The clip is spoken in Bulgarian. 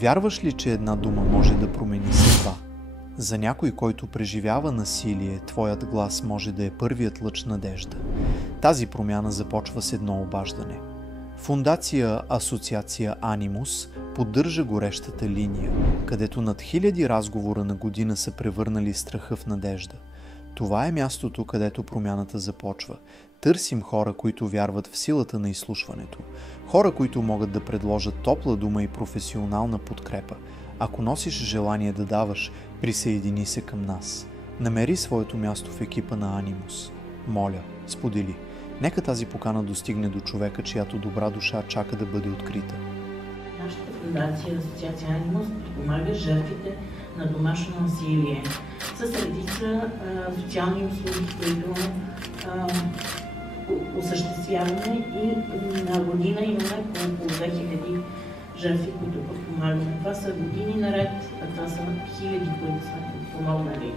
Вярваш ли, че една дума може да промени съдба? За някой, който преживява насилие, твоят глас може да е първият лъч надежда. Тази промяна започва с едно обаждане. Фондация Асоциация Анимус поддържа горещата линия, където над 1000 разговора на година са превърнали страха в надежда. Това е мястото, където промяната започва. Търсим хора, които вярват в силата на изслушването. Хора, които могат да предложат топла дума и професионална подкрепа. Ако носиш желание да даваш, присъедини се към нас. Намери своето място в екипа на Анимус. Моля, сподели. Нека тази покана достигне до човека, чиято добра душа чака да бъде открита. Нашата фондация Асоциация Анимус подпомага жертвите на домашно насилие с редица социални услуги, които осъществяваме и на година имаме около 2000 жертви, които подпомагаме. Това са години наред, а това са хиляди, които сме помогнали.